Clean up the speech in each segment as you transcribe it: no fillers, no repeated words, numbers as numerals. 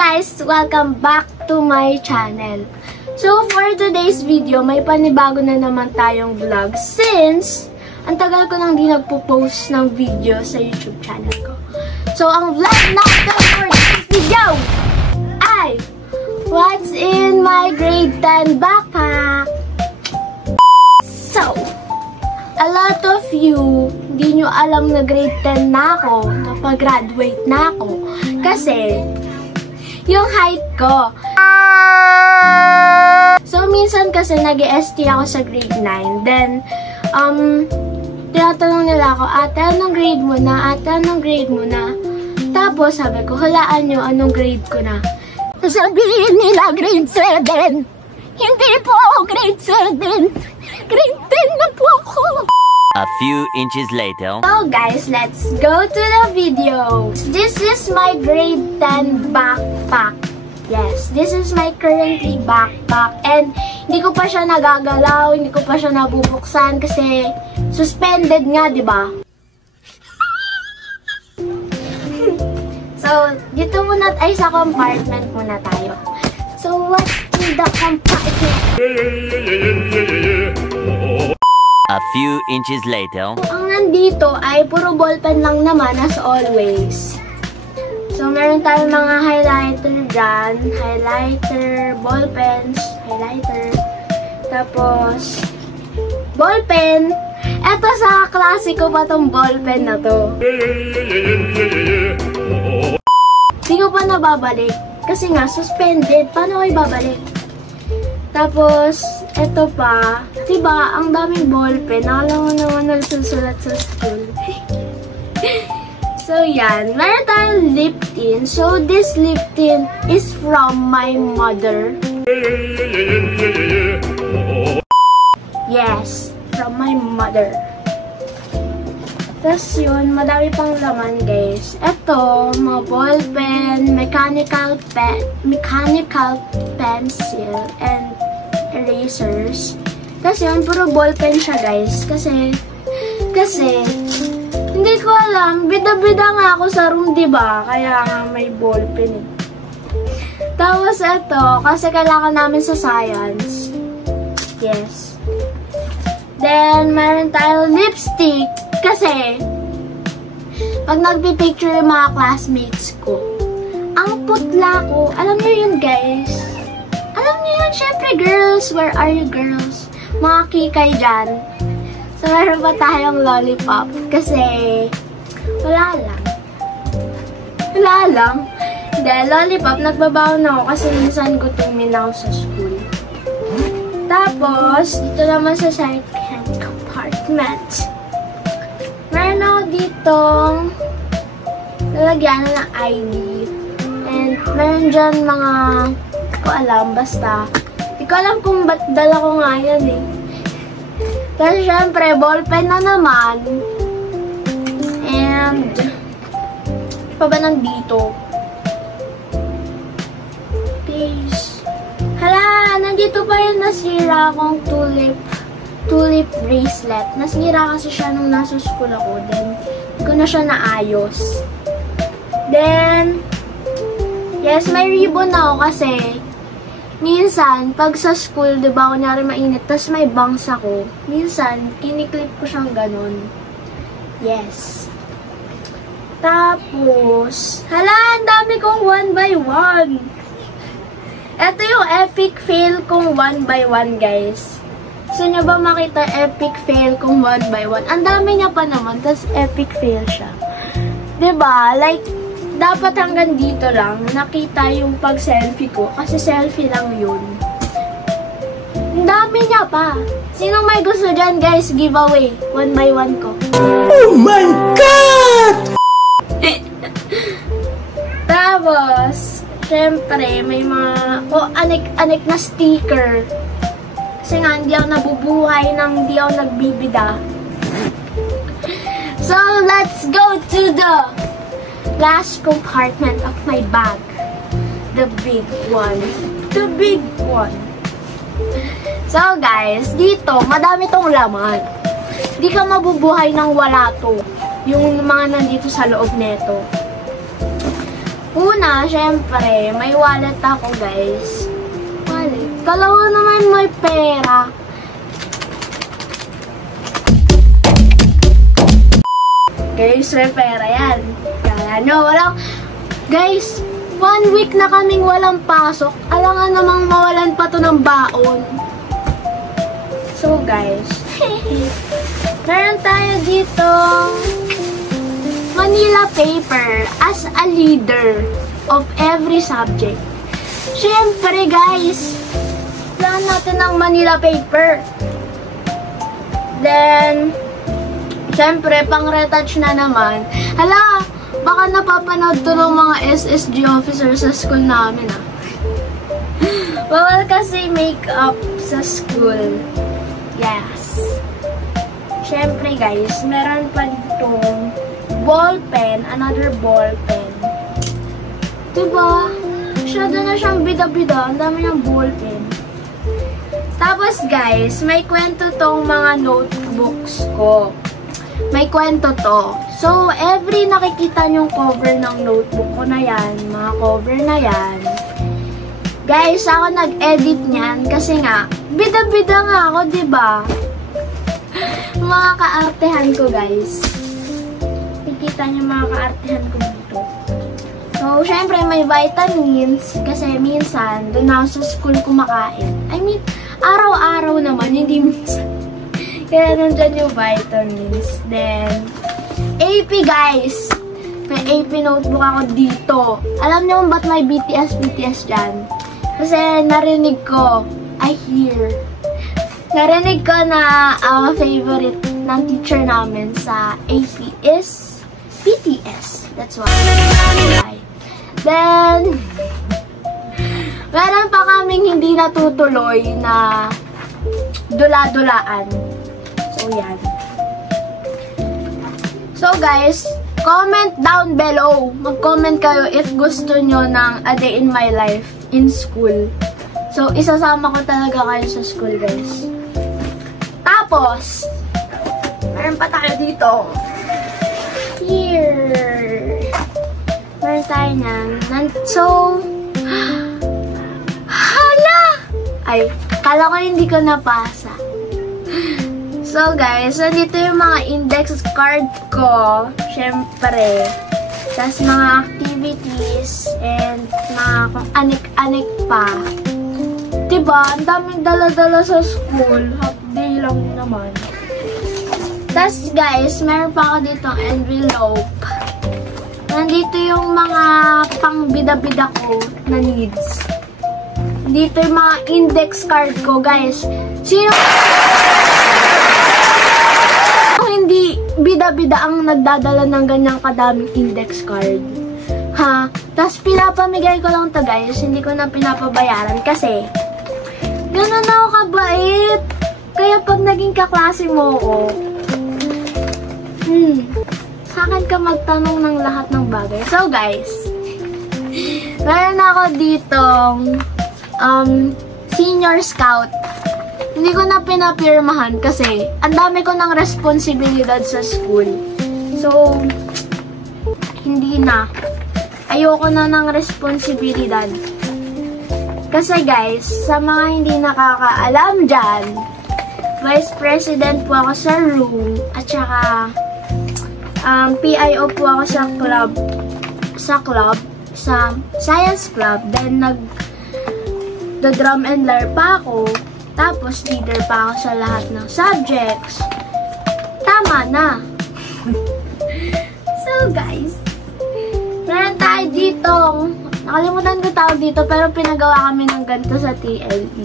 guys! Welcome back to my channel. So, for today's video, may panibago na naman tayong vlog since ang tagal ko nang di nagpo-post ng video sa YouTube channel ko. So, ang vlog natin for this video ay what's in my grade 10 backpack? So, a lot of you, hindi nyo alam na grade 10 na ako, napag-graduate na ako. Kasi, yung height ko. So, minsan kasi nag-ST ako sa grade 9. Then, tinatanong nila ako, ate, anong grade mo na? Ate, anong grade mo na? Tapos, sabi ko, hulaan nyo anong grade ko na. Sabihin nila, grade 7. Hindi po ako grade 7. Grade 10 na po ako. A few inches later. So guys, let's go to the video. This is my grade 10 backpack. Yes, this is my currently backpack. And hindi ko pa siya nagagalaw, hindi ko pa siya nabubuksan kasi suspended nga, di ba? So, dito muna ay sa compartment muna tayo. So, what's in the compartment? A few inches later. Ang nandito ay puro ballpen lang naman as always. So, meron tayong mga highlighter dyan. Highlighter, ballpens, highlighter. Tapos, ballpen. Eto sa klase ko pa tong ballpen na to. Hindi ko pa nababalik. Kasi nga, suspended. Paano ko ibabalik? Tapos, eto pa, diba, ang daming ballpen. Nakala mo naman nagsusulat sa school. So, yan. Meron tayong lip tint. So, this lip tint is from my mother. Yes, from my mother. Tapos yun, madami pang laman, guys. Eto, mga ballpen, mechanical pencil, and erasers. Kasi yun, puro ballpen siya, guys. Kasi, hindi ko alam. Bida-bida nga ako sa room, diba? Kaya nga may ballpen eh. Tapos eto, kasi kailangan namin sa science. Yes. Then, meron tayong lipstick. Kasi, pag nagpipicture yung mga classmates ko, ang putla ko, alam niyo yun, guys? Alam niyo yun, syempre, girls, where are you, girls? Mga kikay dyan. So, meron pa tayong lollipop. Kasi, wala lang. Wala lang. Hindi, lollipop, nagbabaon ako kasi minsan gutumin ako sa school. Tapos, dito naman sa second compartment. Meron ako ditong lalagyan ng ID. And meron dyan mga, hindi ko alam, basta. Hindi ko alam kung ba't dala ko nga yan eh. Kasi syempre, ballpen na naman. And, pa ba nandito? Peace. Hala, nandito pa yung nasira akong tulip bracelet. Nasira kasi siya nung nasa school ako. Then, hindi ko na siya naayos. Then, yes, may ribbon ako kasi minsan, pag sa school, diba, kunyari mainit, tas may bangs ako. Minsan, kiniklip ko siyang ganun. Yes. Tapos, hala, ang dami kong 1x1. Ito yung epic fail kong 1x1, guys. Gusto nyo ba makita epic fail kung 1x1? Ang dami niya pa naman, tas epic fail siya. Diba? Like, dapat hanggang dito lang nakita yung pag-selfie ko. Kasi selfie lang yun. Ang dami niya pa. Sinong may gusto dyan, guys? Giveaway. 1x1 ko. Oh my God! Tapos, syempre, may mga anik-anik na sticker. Kasi nga, hindi ako nabubuhay nang hindi ako nagbibida. So, let's go to the last compartment of my bag. The big one. The big one. So, guys, dito, madami tong laman. Hindi ka mabubuhay nang wala to. Yung mga nandito sa loob neto. Una, syempre, may wallet ako, guys. Wallet. Kalawa naman may pera. Guys, may pera yan. Kaya nyo, walang... Guys, 1 week na kaming walang pasok. Alangan namang mawalan pa to ng baon. So, guys, meron tayo dito Manila paper as a leader of every subject. Siyempre, guys, plan natin ng Manila paper. Then, siyempre, pang-retouch na naman. Hala, baka napapanood to ng mga SSG officers sa school namin, ah. Bawal kasi make-up sa school. Yes. Siyempre, guys, meron pa ditong ball pen, another ball pen. Diba? Masyado na siyang bida-bida. Ang dami ng ball pen. Tapos, guys, may kwento tong mga notebooks ko. May kwento to. So, every nakikita nyong cover ng notebook ko na yan, mga cover na yan, guys, ako nag-edit niyan kasi nga, bida-bida nga ako, diba? Mga kaartehan ko, guys. Nakikita niyo mga kaartehan ko dito. So, syempre, may vitamins kasi minsan, doon ako sa school kumakain. I mean, araw-araw naman, hindi minsan. Kaya nandyan yung vitamins. Then, AP, guys. May AP notebook ako dito. Alam niyo ba't may BTS dyan? Kasi narinig ko, narinig ko na favorite ng teacher namin sa AP is BTS. That's why. Then, meron pa kaming hindi natutuloy na dula-dulaan. So, yan. So, guys, comment down below. Mag-comment kayo if gusto nyo ng a day in my life in school. So, isasama ko talaga kayo sa school, guys. Tapos, meron pa tayo dito. Here. Meron tayo nyan. So, hala! Ay, kala ko hindi ko napasa. So, guys, nandito yung mga index card ko. Syempre. Tapos, mga activities and mga kung anik-anik pa. Diba? Ang daming dala-dala sa school. Half day lang naman. Tapos, guys, meron pa ako ditong envelope. Nandito yung mga pang-bida-bida ko na needs. Dito yung mga index card ko, guys. Sino hindi bida-bida ang nagdadala ng ganyang kadaming index card? Ha? Tapos pinapamigay ko lang to, guys. Hindi ko na pinapabayaran kasi ganun ako kabait. Kaya pag naging kaklase mo ko, sa akin ka magtanong ng lahat ng bagay. So, guys, meron ako ditong senior scout. Hindi ko na pinapirmahan kasi ang dami ko ng responsibilidad sa school. So, hindi na. Ayoko na ng responsibilidad. Kasi, guys, sa mga hindi nakakaalam dyan, Vice President po ako sa room at saka PIO po ako sa science club. Then, the drum and lyre pa ako. Tapos, leader pa ako sa lahat ng subjects. Tama na. So, guys, meron tayo dito. Nakalimutan ko tawag dito, pero pinagawa kami ng ganito sa TLE.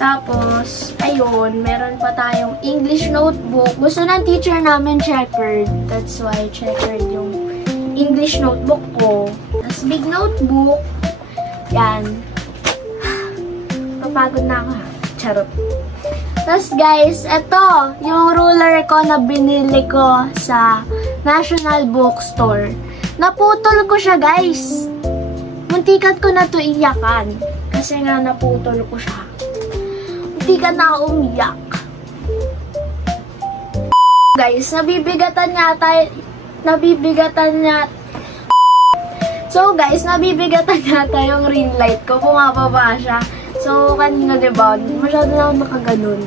Tapos, ayun, meron pa tayong English notebook. Gusto ng teacher namin checkered. That's why checkered yung English notebook ko. Tapos, big notebook. Yan. Papagod na ako. Charot. Tapos, guys, ito, yung ruler ko na binili ko sa National Bookstore. Naputol ko siya, guys. Muntikat ko na to iyakan. Kasi nga, naputol ko siya. Muntikat na ako umiyak. Guys, nabibigatan yata nabibigatan niya. So guys, nabibigatan yata yung ring light ko. Bumababa siya. So kanina diba, masyado na ako nakaganon.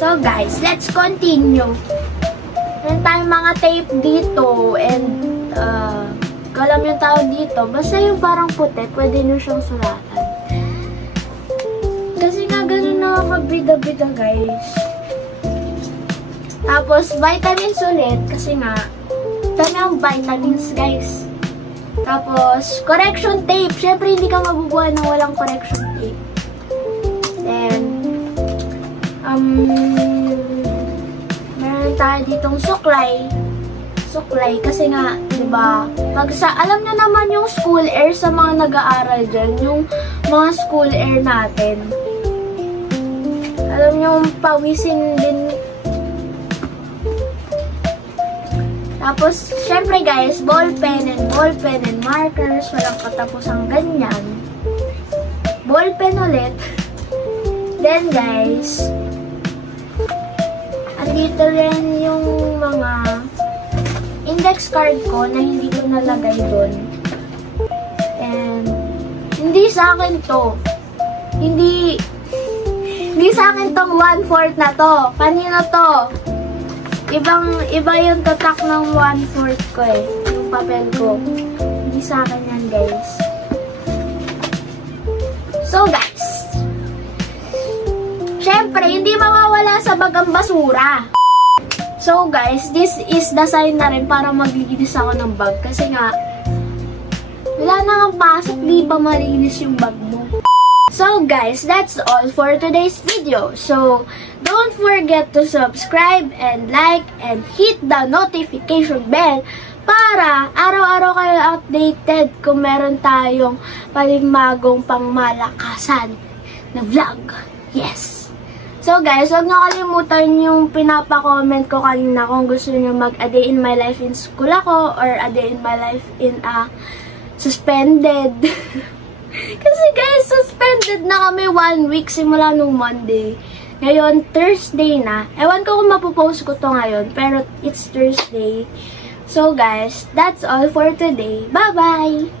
So guys, let's continue. Meron tayong mga tape dito and kalam yung tao dito. Basta yung parang puti, pwede nyo siyang sulatan. Kasi nga ganun nakakabida-bida guys. Tapos vitamins ulit kasi nga dami ang vitamins guys. Tapos correction tape. Syempre hindi ka mabubuhay nang walang correction tape. Then meron tayo ditong suklay. Suklay kasi nga, 'di ba? Alam niyo naman yung school air sa mga nag-aaral diyan, yung mga school air natin. Alam niyo yung pawisin din. Tapos, syempre guys, ball pen and markers, walang katapusang ganyan. Ball pen ulit. Then guys, andito rin yung mga index card ko na hindi ko nalagay doon. And hindi sa akin to. Hindi sa akin tong 1/4 na to. Kanino to? Iba yung tatak ng 1/4 ko eh. Yung papel ko. Hindi sa akin yan guys. So guys, syempre, hindi mawawala sa bagang basura. So guys, this is the sign na rin para maglinis ako ng bag. Kasi nga, wala na kang pasok, di ba malinis yung bag mo? So guys, that's all for today's video. So, don't forget to subscribe and like and hit the notification bell para araw-araw kayo updated kung meron tayong panibagong pangmalakasan na vlog. Yes! So guys, huwag nyo kalimutan yung pinapa-comment ko kanina kung gusto nyo mag-a day in my life in school ako or a day in my life in a suspended. Kasi guys, suspended na kami 1 week simula nung Monday. Ngayon, Thursday na. Ewan ko kung mapopost ko to ngayon, pero it's Thursday. So guys, that's all for today. Bye-bye!